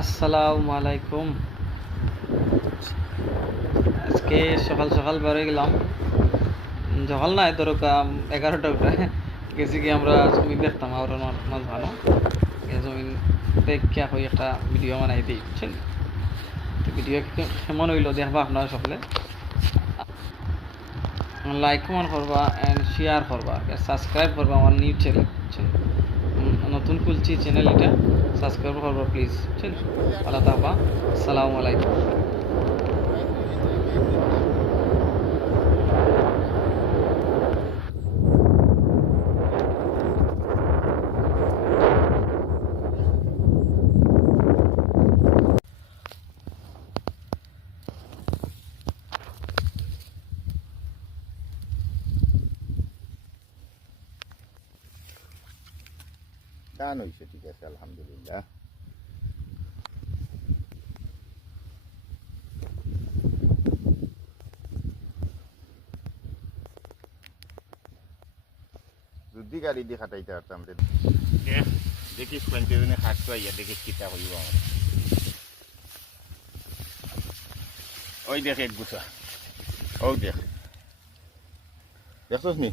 আসসালামু আলাইকুম। আজকে সকাল সকাল বেরোয় গেলাম। সকাল নাই ধরো 11টা উঠে গেছি কি আমরা জমিন দেখতাম আর মাছ ভালো জমিন দেখা হয়ে একটা ভিডিও বানাই দিই বুঝছেন। তো ভিডিও কেমন হইলো দেখবা আপনারা সকলে লাইক কমেন্ট করবা অ্যান্ড শেয়ার করবা সাবস্ক্রাইব করবা আমার নিউজ চ্যানেল বুঝছেন। নতুন খুলছি চ্যানেল এটা সাবস্ক্রাইব করবা প্লিজ বুঝছেন। ভালো থাকবা। আসসালামু আলাইকুম। ধান হয়েছে, ঠিক আছে, আলহামদুলিল্লাহ। যদি গাড়ি দিয়ে খাটাইতে পারতাম রে। দেখিস পঞ্চায়েত খাটতো ইয়া দেখিস কিতা হইব আমার। ওই দেখ এক গুছা, ওই দেখ, দেখছস নি?